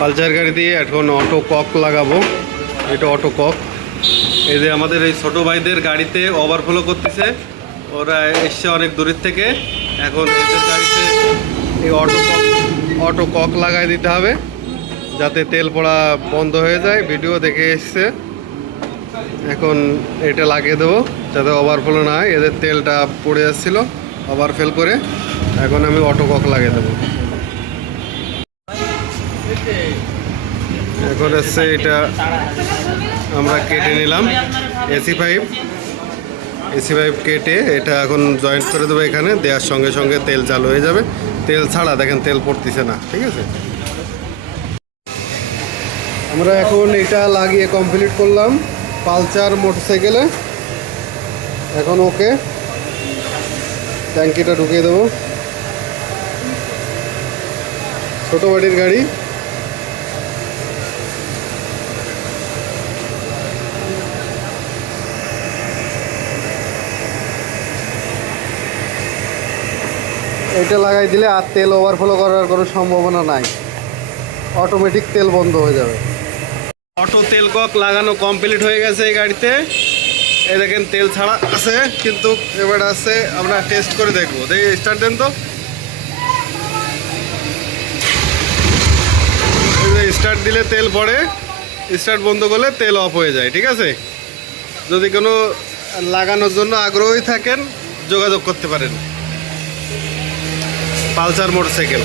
Pulsar গাড়ি দিয়ে এখন অটো কক লাগাবো। এটা অটো কক। এই যে আমাদের এই ছোটো ভাইদের গাড়িতে ওভারফ্লো করতেছে। ওরা এসছে অনেক দূরের থেকে। এখন এদের গাড়িতে এই অটো কক অটো কক লাগাই দিতে হবে। যাতে তেল পড়া বন্ধ হয়ে যায়। ভিডিও দেখে এসছে। এখন এটা লাগিয়ে দেবো, যাতে ওভারফ্লো না হয়। এদের তেলটা পড়ে যাচ্ছিল ওভারফেল করে। এখন আমি অটো কক লাগিয়ে দেবো। এখন এসছে এটা আমরা কেটে নিলাম। AC pipe. এসি পাইপ কেটে এটা এখন জয়েন্ট করে দেবো এখানে। দেওয়ার সঙ্গে সঙ্গে তেল চালু হয়ে যাবে। তেল ছাড়া দেখেন তেল পড়তেছে না, ঠিক আছে? আমরা এখন এটা লাগিয়ে কমপ্লিট করলাম পালচার মোটরসাইকেলে। এখন ওকে ট্যাঙ্কিটা ঢুকিয়ে দেবো। ছোটো বাড়ির গাড়ি। এটা লাগাই দিলে আর তেল ওভারফ্লো করার কোনো সম্ভাবনা নাই। অটোমেটিক তেল বন্ধ হয়ে যাবে। অটো তেল কক লাগানো কমপ্লিট হয়ে গেছে এই গাড়িতে। এই দেখেন তেল ছাড়া আছে, কিন্তু এবার আছে, আমরা টেস্ট করে দেখব। দেখি স্টার্ট দেন তো। স্টার্ট দিলে তেল পড়ে স্টার্ট বন্ধ করলে তেল অফ হয়ে যায়, ঠিক আছে? যদি কোনো লাগানোর জন্য আগ্রহী থাকেন, যোগাযোগ করতে পারেন। Pulsar motorcycle.